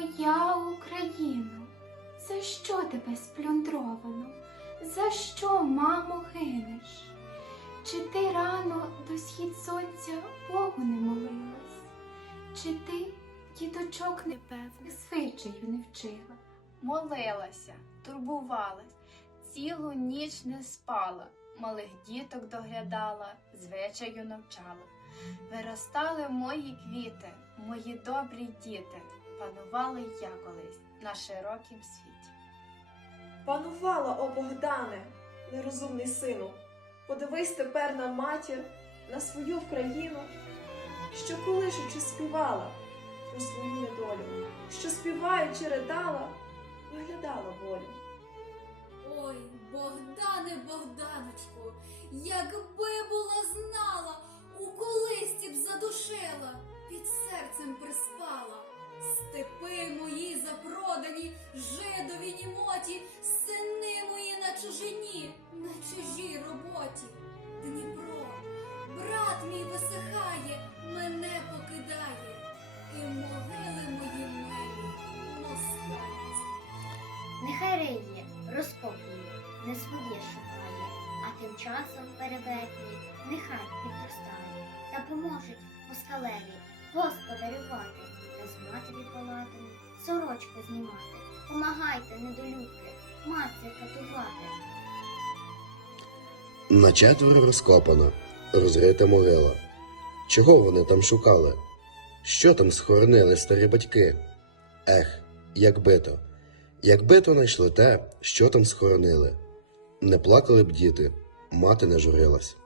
Моя Україно, за що тебе сплюндровано? За що, мамо, гинеш? Чи ти рано до схід сонця Богу не молилась? Чи ти діточок непевних звичаю не вчила? Молилася, турбувалась, цілу ніч не спала, малих діток доглядала, звичаю навчала. Виростали мої квіти, мої добрі діти, панувала я колись на широкім світі. Панувала, о Богдане, нерозумний сину, подивись тепер на матір, на свою Вкраїну, що колишучи співала про свою недолю, що співаючи ридала, виглядала волю. Ой, Богдане, Богданочку, якби була знала, у колисті б задушила, під серцем жидові німоті, сини мої на чужині, на чужій роботі. Дніпро, брат мій висихає, мене покидає, і могили мої милі, москальці. Нехай риє, розкопує, не своє шукає, а тим часом перебетні нехай підростає та поможуть москалеві господарювати та з матері палатами сорочку знімати. Помагайте, недолюбки, матір катувати. На четверо розкопана, розрита могила. Чого вони там шукали? Що там схоронили старі батьки? Ех, якби то, якби то знайшли те, що там схоронили. Не плакали б діти, мати не журилась.